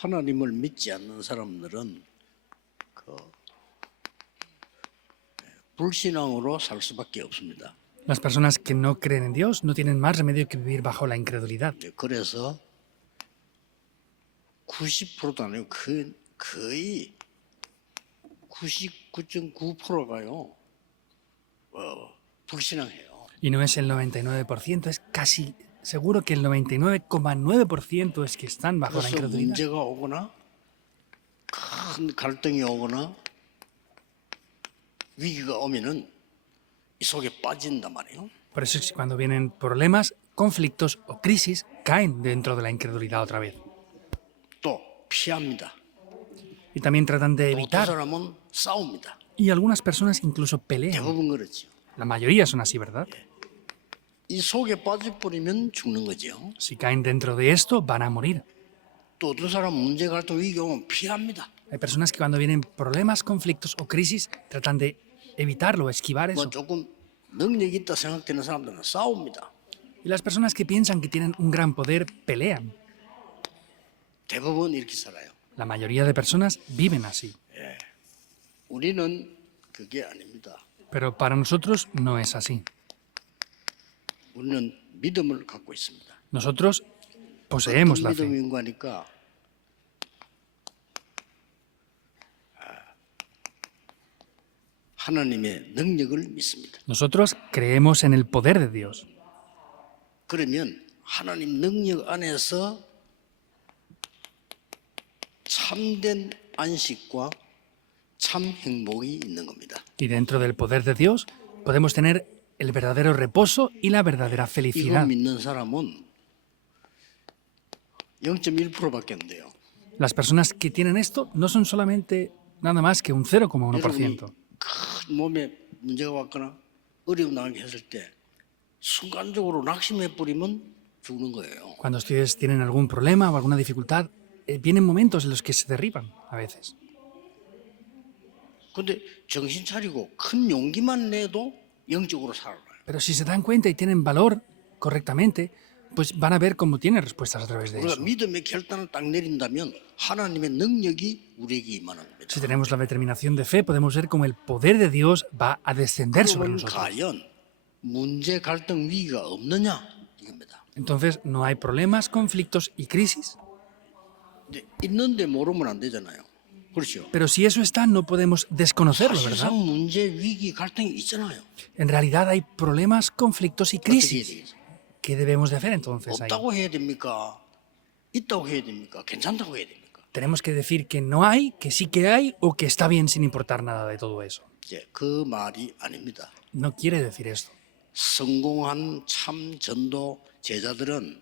하나님을 믿지 않는 사람들은 그 불신앙으로 살 수밖에 없습니다. Las personas que no creen en Dios no tienen más remedio que vivir bajo la incredulidad. 그래서 90%도 아니고 거의 99.9%가요. 불신앙해요. Y no es el 99%, es casi seguro que el 99,9% es que están bajo la 그래서 incredulidad. 문제가 오거나 큰 갈등이 오거나 위기가 오면은 이 속에 빠진단 말이에요. Por eso es que cuando vienen problemas, conflictos o crisis, caen dentro de la incredulidad otra vez. 또 피합니다. Y también tratan de 또 어떤 evitar. 사람은 싸웁니다. Y algunas personas incluso pelean. 대부분 그렇죠. La mayoría son así, ¿verdad? 이 속에 빠져버리면 죽는 거죠. Si caen dentro de esto, van a morir. 또 어떤 사람 문제 갈등 위기 오면 피합니다. Hay personas que cuando vienen problemas, conflictos o crisis, tratan de evitarlo, esquivar 뭐 eso. 조금 능력이 있다 생각되는 사람들은 싸웁니다. Y las personas que piensan que tienen un gran poder, pelean. 대부분 이렇게 살아요. La mayoría de personas viven así. 우리는 그게 아닙니다. Pero para nosotros no es así. 우리는 믿음을 갖고 있습니다. Nosotros poseemos 어떤 la fe. 믿음인가 하니까 하나님의 능력을 믿습니다. Nosotros creemos en el poder de Dios. 그러면 하나님 능력 안에서 참된 안식과 참 행복이 있는 겁니다. Y dentro del poder de Dios podemos tener el verdadero reposo y la verdadera 이거 felicidad. 믿는 사람은 0.1%밖에 안 돼요. Las personas que tienen esto no son solamente nada más que un 0,1%. 여러분이 큰 몸에 문제가 왔거나 어려움 당하게 했을 때 순간적으로 낙심해 버리면 죽는 거예요. Cuando ustedes tienen algún problema o alguna dificultad, vienen momentos en los que se derriban a veces. 근데 정신 차리고 큰 용기만 내도 영적으로 살아나요. Pero si se dan cuenta y tienen valor correctamente, pues van a ver cómo tienen respuestas a través de 우리가 eso. 믿음의 결단을 딱 내린다면 하나님의 능력이 우리에게 임하는 겁니다. Si tenemos la determinación de fe, podemos ver cómo el poder de Dios va a descender sobre 그러면 nosotros. 과연 문제, 갈등, 위기가 없느냐 이겁니다. Entonces, ¿no hay problemas, conflictos y crisis? 근데 있는데 모르면 안 되잖아요. 그렇죠? Pero si eso está, no podemos desconocerlo, ¿verdad? 사실상 문제, 위기, 갈등이 있잖아요. En realidad hay problemas, conflictos y 어떻게 해야 crisis. 되겠어요? ¿Qué debemos de hacer entonces ahí? 없다고 해야 됩니까? 있다고 해야 됩니까? 괜찮다고 해야 됩니까? Tenemos que decir que no hay, que sí que hay o que está bien sin importar nada de todo eso. 그 말이 아닙니다. No quiere decir esto. 성공한 참 전도 제자들은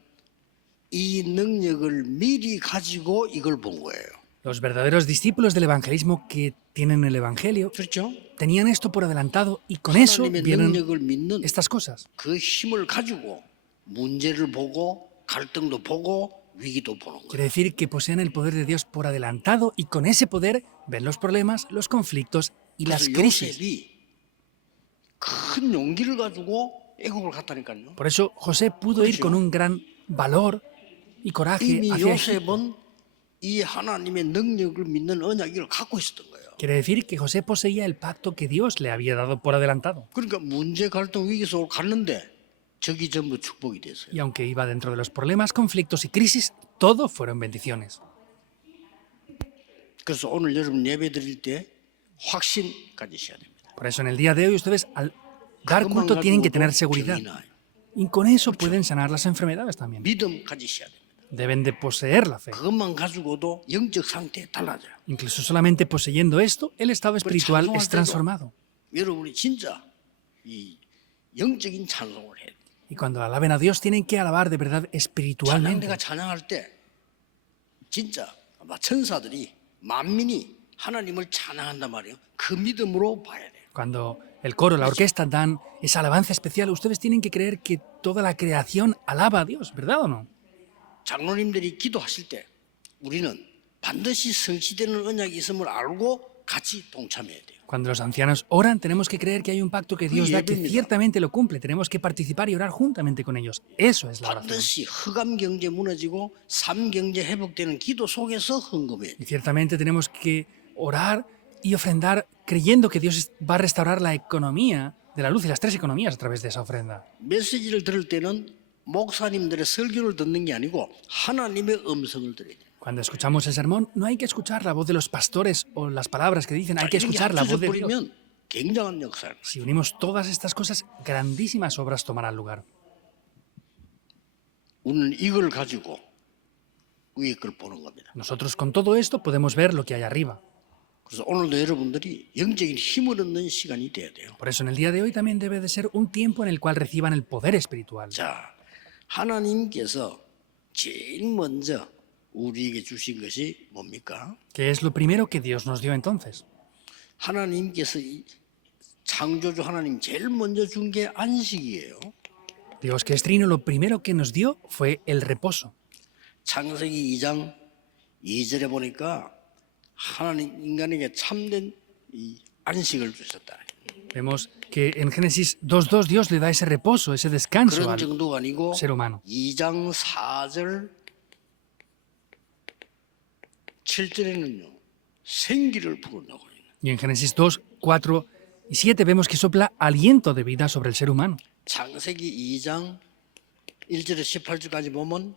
이 능력을 미리 가지고 이걸 본 거예요. Los verdaderos discípulos del evangelismo que tienen el evangelio 그렇죠? tenían esto por adelantado y con eso 하나님의 vieron 능력을 믿는 estas cosas. 그 힘을 가지고 문제를 보고 갈등도 보고 위기도 보는 거예요. Quiere decir que poseen el poder de Dios por adelantado y con ese poder ven los problemas, los conflictos y las 그래서 crisis. 요셉이 큰 용기를 가지고 애국을 갔다니까요. Por eso José pudo ir con un gran valor y coraje 이미 hacia Egipto. 요셉은 이 하나님의 능력을 믿는 언약을 갖고 있었던 거예요. Quiere decir que José poseía el pacto que Dios le había dado por adelantado. 그러니까 문제, 갈등, 위기 속으로 갔는데 저기 전부 축복이 됐어요. Y aunque iba dentro de los problemas, conflictos y crisis, todo fueron bendiciones. 그래서 오늘 여러분 예배 드릴 때 확신 가지셔야 됩니다. Por eso en el día de hoy ustedes al dar culto tienen que tener seguridad. Y con eso pueden sanar las enfermedades también. 믿음 가지셔야 됩니다. Deben de poseer la fe. 그것만 가지고도 영적 상태 달라져요. Incluso solamente poseyendo esto, el estado espiritual es transformado. 여러분이 진짜 이 영적인 찬송을 해야 돼요. Y cuando alaben a Dios, tienen que alabar de verdad espiritualmente. 찬양대가 찬양할 때 진짜 아마 천사들이 만민이 하나님을 찬양한단 말이에요. 그 믿음으로 봐야 돼요. Cuando el coro, la orquesta dan esa alabanza especial, ustedes tienen que creer que toda la creación alaba a Dios, ¿verdad o no? 장로님들이 기도하실 때 우리는 반드시 성취되는 언약이 있음을 알고 같이 동참해야 돼요. Cuando los ancianos oran, tenemos que creer que hay un pacto que Dios da que 예배입니다. ciertamente lo cumple. Tenemos que participar y orar juntamente con ellos. Eso es la oración. 반드시 흑암 경제 무너지고 삶 경제 회복되는 기도 속에서 헌금해야 돼요. Y ciertamente tenemos que orar y ofrendar creyendo que Dios va a restaurar la economía de la luz y las tres economías a través de esa ofrenda. 메시지를 들을 때는 목사님들의 설교를 듣는 게 아니고 하나님의 음성을 들어야 돼요. Cuando escuchamos el sermón, no hay que escuchar la voz de los pastores o las palabras que dicen, hay que 이렇게 escuchar la voz de Dios. 합쳐져 버리면 굉장한 역사를. Si unimos todas estas cosas, grandísimas obras tomarán lugar. 우리는 이걸 가지고 위에 걸 보는 겁니다. Nosotros con todo esto podemos ver lo que hay arriba. 그래서 오늘도 여러분들이 영적인 힘을 얻는 시간이 돼야 돼요. Por eso en el día de hoy también debe de ser un tiempo en el cual reciban el poder espiritual. 자, 하나님께서 제일 먼저 우리에게 주신 것이 뭡니까? ¿Qué es lo primero que Dios nos dio entonces? 하나님께서 창조주 하나님 제일 먼저 준 게 안식이에요. Dios que es trino, lo primero que nos dio fue el reposo. 창세기 2장 2절에 보니까 하나님 인간에게 참된 이 안식을 주셨다. Vemos que en Génesis 2.2 Dios le da ese reposo, ese descanso 그런 al 정도가 아니고 ser humano. 2장 4절 7절에는요 생기를 부른다고 해요. Y en Génesis 2, 4 y 7 vemos que sopla aliento de vida sobre el ser humano. 창세기 2장 1절에 18절까지 보면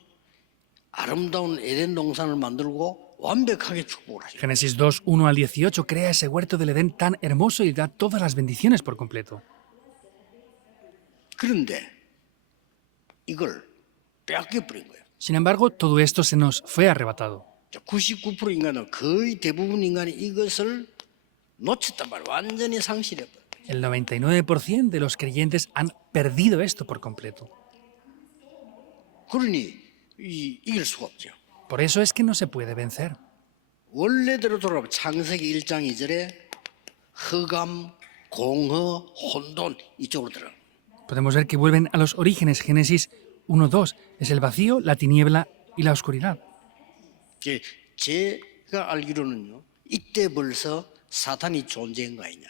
아름다운 에덴 동산을 만들고 완벽하게 축복을 하죠. Génesis 2, 1 al 18 crea ese huerto del Edén tan hermoso y da todas las bendiciones por completo. 그런데 이걸 빼앗겨 버린 거예요. Sin embargo, todo esto se nos fue arrebatado. 99% 인간은 거의 대부분 인간이 이것을 놓쳤단 말이에요. 완전히 상실해 버려요. El 99% de los creyentes han perdido esto por completo. 그러니 이길 수가 없죠. Por eso es que no se puede vencer. 원래대로 돌아보면 창세기 1장 2절에 흑암, 공허, 혼돈 이쪽으로 들어가요. Podemos ver que vuelven a los orígenes. Génesis 1, 2 es el vacío, la tiniebla y la oscuridad. 제가 알기로는요. 이때 벌써 사탄이 존재한 거 아니냐.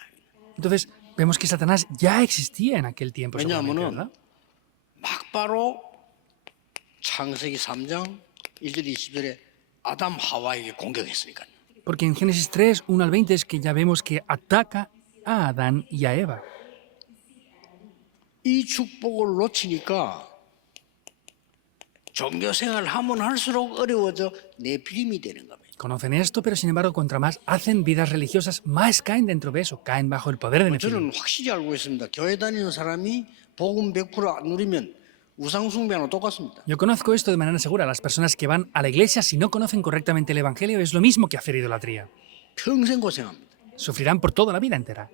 Entonces, vemos que Satanás ya existía en aquel tiempo. seguramente, 왜냐하면은 ¿verdad? 막바로 창세기 3장 1절 20절에 아담 하와에게 공격했으니까요. Porque en Génesis 3, 1 al 20 es que ya vemos que ataca a Adán y a Eva. 이 축복을 놓치니까 종교 생활을 하면 할수록 어려워져 내피림이 되는 겁니다. Conocen esto, pero sin embargo, contra más hacen vidas religiosas, más caen dentro de eso, caen bajo el poder de Nefilim. 저는 확실히 알고 있습니다. 교회 다니는 사람이 복음 100%안 누리면 우상숭배하고 똑같습니다. Yo conozco esto de manera segura. Las personas que van a la iglesia, si no conocen correctamente el Evangelio, es lo mismo que hacer idolatría. 평생 고생합니다. Sufrirán por toda la vida entera.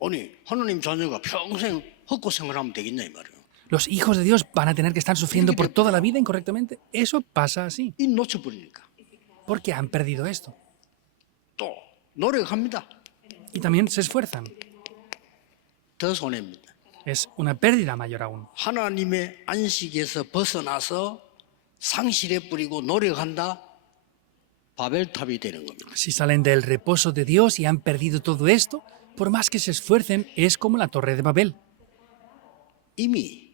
아니 하나님 자녀가 평생 헛고생을 하면 되겠냐 이 말이에요. Los hijos de Dios van a tener que estar sufriendo por toda la vida incorrectamente. Eso pasa así, 이 놓쳐버리니까 porque han perdido esto. 또 노력합니다. Y también se esfuerzan. 더 손해입니다. Es una pérdida mayor aún. 하나님의 안식에서 벗어나서 상실해 버리고 노력한다. 바벨탑이 되는 겁니다. Si salen del reposo de Dios y han perdido todo esto, por más que se esfuercen, es como la torre de Babel. 이미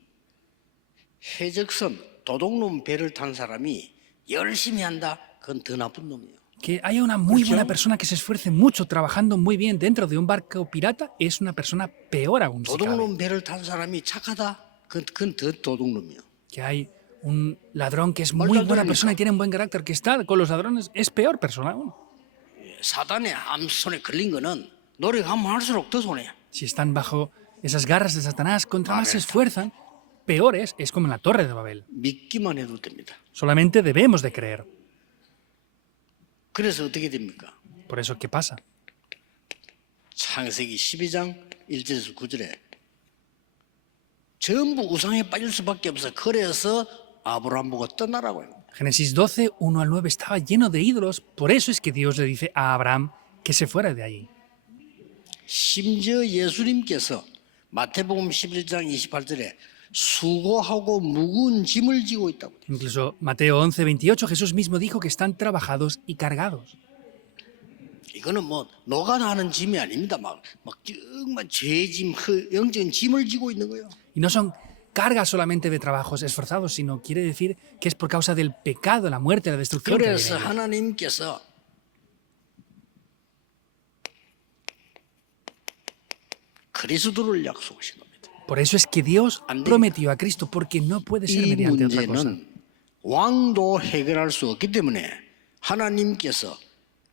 해적선 도둑놈 배를 탄 사람이 열심히 한다. 그건 더 나쁜 놈이에요. Que haya una muy buena persona que se esfuerce mucho trabajando muy bien dentro de un barco pirata es una persona peor aún. Si cabe. 도둑놈 배를 탄 사람이 착하다. 그건 더 도둑놈이에요. Que hay un ladrón que es Mal muy ladrón, buena hijo. persona y tiene un buen carácter, que está con los ladrones, es peor persona aún. 사단의 암손에 걸린 거는 노력하면 할수록 더 손해야. Si están bajo esas garras de Satanás, contra más se esfuerzan, peor es como en la torre de Babel. 믿기만 해도 됩니다. Solamente debemos de creer. 그래서 어떻게 됩니까? Por eso, ¿qué pasa? 창세기 12장 1절에서 9절에 전부 우상에 빠질 수밖에 없어. 그래서 아브라함 보고 떠나라고 해요. Génesis 12, 1 al 9 estaba lleno de ídolos, por eso es que Dios le dice a Abraham que se fuera de allí. 심지어 예수님께서 마태복음 11장 28절에 수고하고 무거운 짐을 지고 있다고. Incluso Mateo 11, 28, Jesús mismo dijo que están trabajados y cargados. 이거는 뭐 노가다하는 짐이 아닙니다. 막 정말 죄짐, 영적인 짐을 지고 있는 거예요. Y no son cargas solamente de trabajos esforzados, sino quiere decir que es por causa del pecado, la muerte, la destrucción. Que hay en 그래서 ellos. 하나님께서 그리스도를 약속하신 겁니다. Por eso es que Dios 안 됩니다. prometió a Cristo, porque no puede ser 이 mediante otra cosa. 문제는 왕도 해결할 수 없기 때문에 하나님께서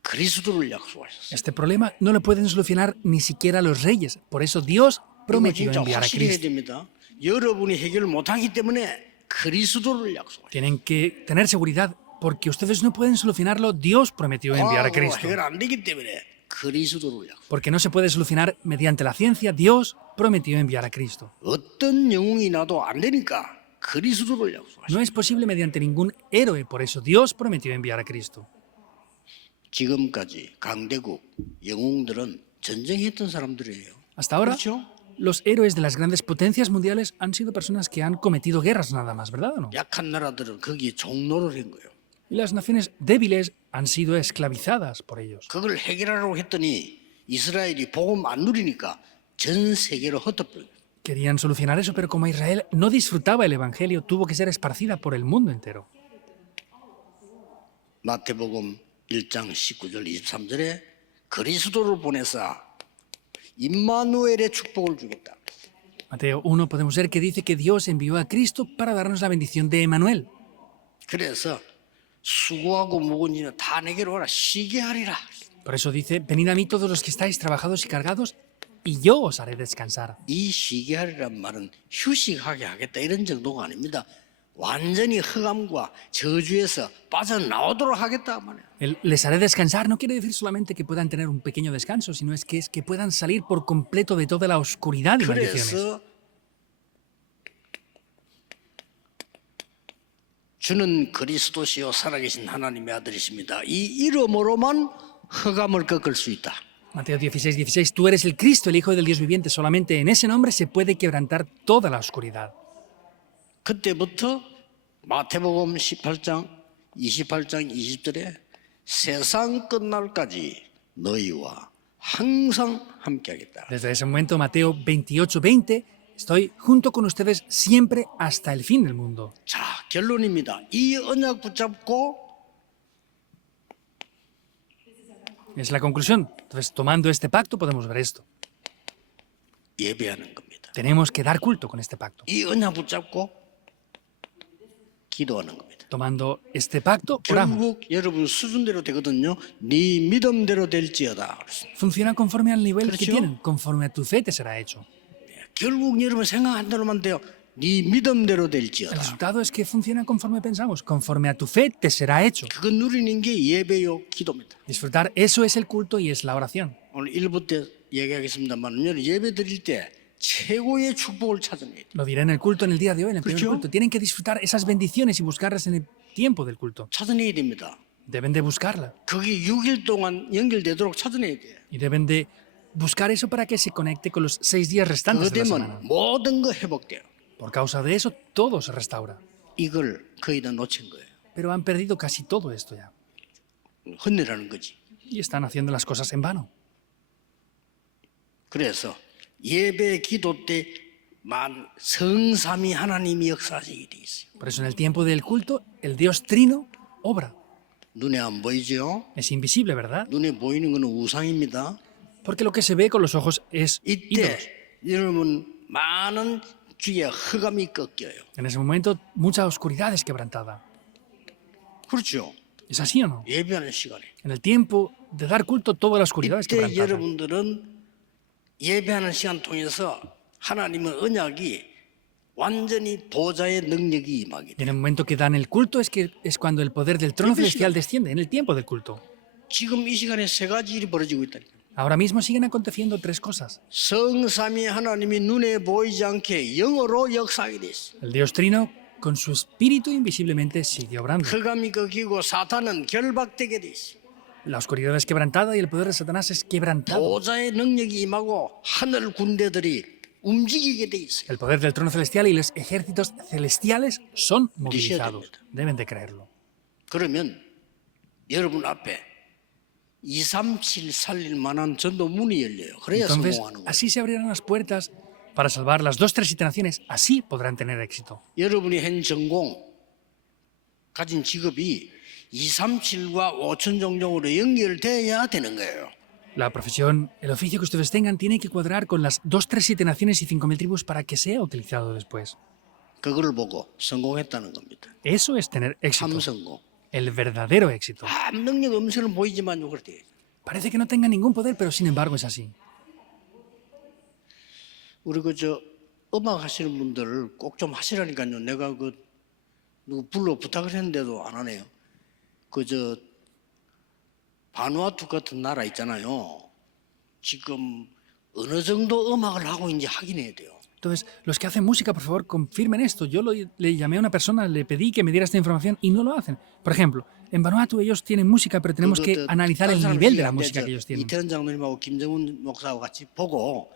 그리스도를 약속하셨어요. Este problema no lo pueden solucionar ni siquiera los reyes. Por eso Dios 이거 prometió 진짜 enviar a 확실히 해야 Cristo. 됩니다. 여러분이 해결을 못하기 때문에 그리스도를 약속하셨어요. Tienen que tener seguridad, porque ustedes no pueden solucionarlo. Dios prometió enviar a 과학으로 Cristo. 해결 안 되기 때문에 그리스도를 약속. Porque no se puede solucionar mediante la ciencia. Dios prometió enviar a Cristo. 어떤 영웅이 나도 안 되니까 그리스도를 약속하셨어요. No es posible mediante ningún héroe. Por eso Dios prometió enviar a Cristo. 지금까지 강대국 영웅들은 전쟁했던 사람들이에요. Hasta ahora, 그렇죠? los héroes de las grandes potencias mundiales han sido personas que han cometido guerras nada más, ¿verdad o no? 약한 나라들은 거기에 종노를 한 거예요. Y las naciones débiles han sido esclavizadas por ellos. 그걸 해결하려고 했더니 이스라엘이 복음 안 누리니까 전 세계로 흩어버려요. Querían solucionar eso, pero como Israel no disfrutaba el Evangelio, tuvo que ser esparcida por el mundo entero. 마태복음 1장 19절 23절에 그리스도를 보내사 임마누엘의 축복을 주겠다. Mateo 1 podemos ver que dice que Dios envió a Cristo para darnos la bendición de Emmanuel. 그래서 수고하고 무거운 일은 다 내게로 오라 쉬게 하리라. Por eso dice, venid a mí todos los que estáis trabajados y cargados, y yo os haré descansar. 이 쉬게 하리란 말은 휴식하게 하겠다 이런 정도가 아닙니다. 완전히 흑암과 저주에서 빠져나오도록 하겠다 말이에요. El les haré descansar no quiere decir solamente que puedan tener un pequeño descanso, sino es que puedan salir por completo de toda la oscuridad y maldiciones. 그래서 주는 그리스도시요 살아계신 하나님의 아들이십니다. 이 이름으로만 흑암을 꺾을 수 있다. Mateo 16, 16, tú eres el Cristo, el Hijo del Dios viviente. Solamente en ese nombre se puede quebrantar toda la oscuridad. 그때부터 마태복음 18장 28장 20절에 세상 끝날까지 너희와 항상 함께하겠다. Desde ese momento, Mateo 28, 20, estoy junto con ustedes siempre hasta el fin del mundo. 자, 결론입니다. 이 언약 붙잡고 Es la conclusión. Entonces, tomando este pacto, podemos ver esto. 예배하는 겁니다. Tenemos que dar culto con este pacto. 이 언약 붙잡고 기도하는 겁니다. Tomando este pacto, oramos. 결국 여러분 수준대로 되거든요. 네 믿음대로 될지어다. Funciona conforme al nivel que 그렇죠? tienen. Conforme a tu fe te será hecho. 결국 여러분 생각한 대로만 돼요. 네 믿음대로 El 될지어다. resultado es que funciona conforme pensamos. Conforme a tu fe te será hecho. 그거 누리는 게 예배요 기도입니다. Disfrutar, eso es el culto y es la oración. 오늘 1부 때 얘기하겠습니다만 예배 드릴 때 최고의 축복을 찾아내야 돼요. Lo diré en el culto en el día de hoy, en el primer ¿Escuchó? culto. Tienen que disfrutar esas bendiciones y buscarlas en el tiempo del culto. 찾아내야 됩니다. Deben de buscarla. 그게 6일 동안 연결되도록 찾아내야 돼요. Y deben de buscar eso para que se conecte con los 6 días 그거 restantes de la semana. 되면 모든 거 회복돼요. Por causa de eso, todo se restaura. 이걸 거의 다 놓친 거예요. Pero han perdido casi todo esto ya. 혼내라는 거지. Y están haciendo las cosas en vano. 그래서 예배 기도 때만 성삼위 하나님이 역사하시게 돼 있어요. Por eso en el tiempo del culto, el Dios Trino obra. 눈에 안 보이죠? Es invisible, ¿verdad? 눈에 보이는 건 우상입니다. Porque lo que se ve con los ojos es ídolos. 이때 여러분 많은 주의 흑암이 꺾여요. En ese momento, mucha oscuridad es quebrantada. 그렇죠? ¿Es así o no? 예배하는 시간에. En el tiempo de dar culto, toda la oscuridad es 이때 quebrantada. 여러분들은 예배하는 시간 통해서 하나님의 언약이 완전히 보좌의 능력이 임하게 Y 돼요. en el momento que dan el culto es cuando el poder del trono Dime, celestial Señor. desciende, en el tiempo del culto. 지금 이 시간에 세 가지 일이 벌어지고 있다니까. Ahora mismo siguen aconteciendo 3 cosas. 성삼위 하나님이 눈에 보이지 않게 영으로 역사하게 돼 있어. El Dios Trino, con su espíritu invisiblemente, sigue obrando. 흑암이 꺾이고 사탄은 결박되게 돼 있어. La oscuridad es quebrantada y el poder de Satanás es quebrantado. 보좌의 능력이 임하고 하늘 군대들이 움직이게 돼 있어요. El poder del trono celestial y los ejércitos celestiales son movilizados. Deben de creerlo. 그러면 여러분 앞에 237 살릴 만한 전도 문이 열려요. 그래야 Entonces, 성공하는 거예요. así se abrirán las puertas para salvar las 2, 3, 7 naciones. Así podrán tener éxito. 여러분이 한 전공, 가진 직업이 237과 5천 종족으로 연결돼야 되는 거예요. La profesión, el oficio que ustedes tengan tiene que cuadrar con las 2, 3, 7 naciones y 5.000 tribus para que sea utilizado después. 그거를 보고 성공했다는 겁니다. Eso es tener éxito, 참성공. el verdadero éxito. 아무 능력 없이는 보이지만요, 그렇대. Parece que no tenga ningún poder, pero sin embargo es así. 우리 그저 음악 하시는 분들 꼭 좀 하시라니까요. 내가 그 누구 불러 부탁을 했는데도 안 하네요. 그저 바누아투 같은 나라 있잖아요. 지금 어느 정도 음악을 하고 있는지 확인해야 돼요. Entonces, los que hacen música, por favor, confirmen esto. Yo le llamé a una persona, le pedí que me diera esta información y no lo hacen. Por ejemplo, en Vanuatu ellos tienen música, pero tenemos que analizar el nivel de la música que ellos tienen. 이태원 장로님하고 김정은 목사하고 같이 보고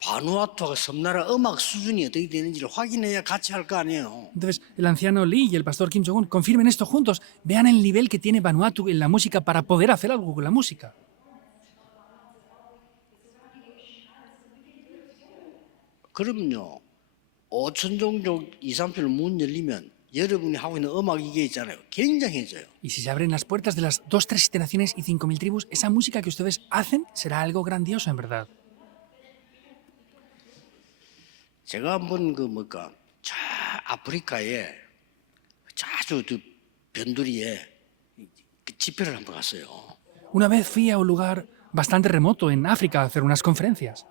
바누아투가 섬나라 음악 수준이 어떻게 되는지를 확인해야 같이 할 거 아니에요. Entonces, el anciano Lee y el pastor Kim Jong-un confirmen esto juntos. Vean el nivel que tiene Vanuatu en la música para poder hacer algo con la música. 그럼요. 5천 종족 2, 3필 문 열리면 여러분이 하고 있는 음악 이게 있잖아요. 굉장해져요. Y si se abren las puertas de las 2, 3, 7 naciones y 5.000 tribus, esa música que ustedes hacen será algo grandioso en verdad. 제가 한번 그 저 아프리카에 아주 그 변두리에 그 집회를 한번 갔어요. Una vez fui a un lugar bastante remoto en África a hacer unas conferencias.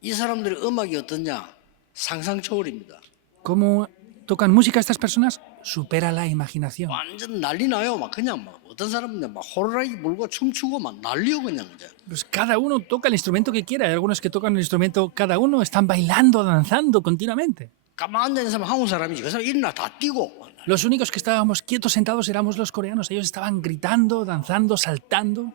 이 사람들의 음악이 어떠냐? 상상 초월입니다. ¿Cómo tocan música estas personas? Supera la imaginación. 완전 난리 나요. 막 그냥 막 어떤 사람은 막 호루라기 불고 춤추고 막 난리요 그냥 그죠. Pues cada uno toca el instrumento que quiera. Hay algunos que tocan el instrumento, cada uno están bailando, danzando continuamente. 가만 앉아 있는 사람 한국 사람이지. 그 사람 일어나 다 뛰고. Los únicos que estábamos quietos sentados éramos los coreanos. Ellos estaban gritando, danzando, saltando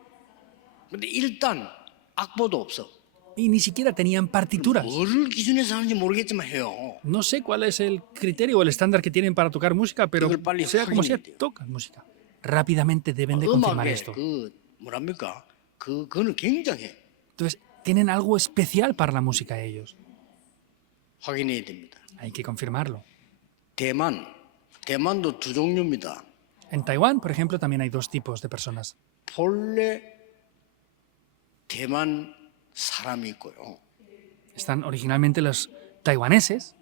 근데 일단 악보도 없어. y ni siquiera tenían partituras. 뭐를 기준해서 하는지 모르겠지만 해요. No sé cuál es el criterio o el estándar que tienen para tocar música, pero 이걸 빨리 sea como sea, 확인해야 돼요. tocan música. Rápidamente deben de confirmar 음악에 esto. 그 뭐랍니까? 그거는 굉장해. Entonces, tienen algo especial para la música ellos. 확인해야 됩니다. Hay que confirmarlo. 대만도 두 종류입니다. En Taiwán, por ejemplo, también hay 2 tipos de personas. 본래 대만 사람이 있고요. Están originalmente los taiwaneses,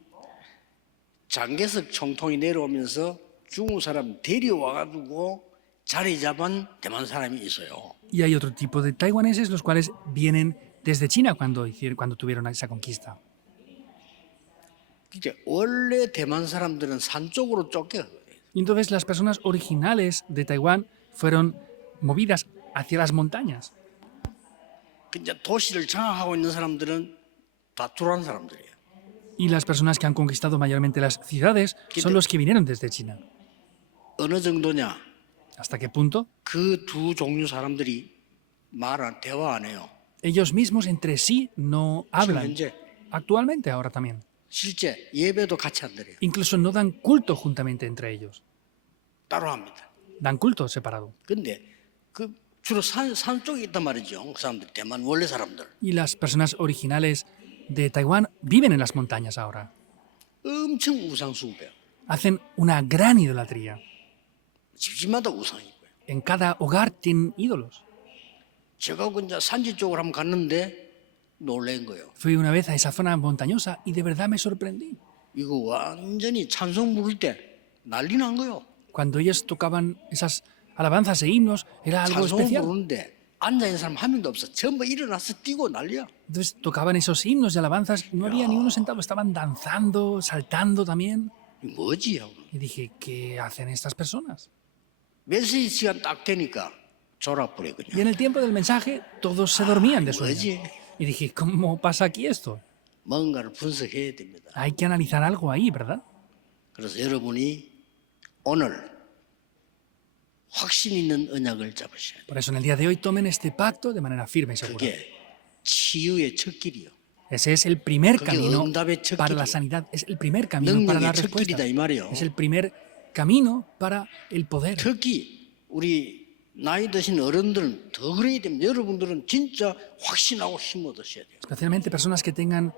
장개석 총통이 내려오면서 중국 사람 데려와가지고 자리 잡은 대만 사람이 있어요. y hay otro tipo de taiwaneses, los cuales vienen desde China cuando tuvieron esa conquista. 이제 원래 대만 사람들은 산 쪽으로 쫓겨. Y entonces las personas originales de Taiwán fueron movidas hacia las montañas. 이제 도시를 장악하고 있는 사람들은 다 들어온 사람들이에요. Y las personas que han conquistado mayormente las ciudades son los que vinieron desde China. 어느 정도냐? ¿Hasta qué punto? 그 두 종류 사람들이 대화 안 해요. Ellos mismos entre sí no hablan. 현재 Actualmente, ahora también. 실제 예배도 같이 한다래요. Incluso no dan culto juntamente entre ellos. 따로 합니다. Dan culto separado. 근데 그 주로 산 쪽에 있단 말이죠. 그 사람들 대만 원래 사람들. Y las personas originales de Taiwán viven en las montañas ahora. 엄청 우상 숭배요. Hacen una gran idolatría. 집집마다 우상이 있고요. En cada hogar tienen ídolos. 제가 이제 산지 쪽으로 한번 갔는데 놀란 거예요. Fui una vez a esa zona montañosa y de verdad me sorprendí. 이거 완전히 찬송 부를 때 난리 난 거예요. Cuando ellos tocaban esas alabanzas e himnos, era algo 찬송을 especial. 부르는데 앉아 있는 사람 한 명도 없어. 전부 일어나서 뛰고 난리야. Entonces tocaban esos himnos y alabanzas, no había ni uno sentado, estaban danzando, saltando también. 이거 뭐지 하고. Y dije, ¿qué hacen estas personas? 메시지 시간 딱 되니까 졸아버려 Y 그냥. en el tiempo del mensaje, todos se dormían de sueño. 뭐지? Y dije, ¿cómo pasa aquí esto? 뭔가를 분석해야 됩니다. Hay que analizar algo ahí, ¿verdad? 그래서 여러분이 오늘 확신 있는 언약을 잡으셔야 돼요. Por eso en el día de hoy tomen este pacto de manera firme y segura. 그게 치유의 첫 길이요. Ese es el primer 그게 camino 응답의 첫 para la 길이요. sanidad, es el primer camino para la 능력의 첫 respuesta. 길이다 이 말이요. Es el primer camino para el poder. 특히 우리 나이 드신 어른들은 더 그래야 됩니다. 여러분들은 진짜 확신하고 힘 얻으셔야 돼요. Especialmente personas que tengan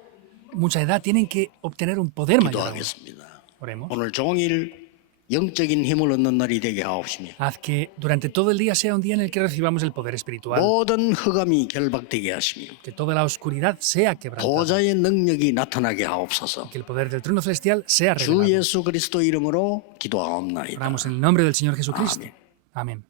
mucha edad tienen que obtener un poder mayor aún. 기도하겠습니다. Oremos. 오늘 종일 영적인 힘을 얻는 날이 되게 하옵시며 Haz que durante todo el día sea un día en el que recibamos el poder espiritual, 모든 흑암이 결박되게 하시며 que toda la oscuridad sea quebrantada, 보좌의 능력이 나타나게 하옵소서. que el poder del trono celestial sea 주 revelado. 예수 그리스도 이름으로 기도하옵나이다. Oramos en el nombre del Señor Jesucristo. Amén. Amén.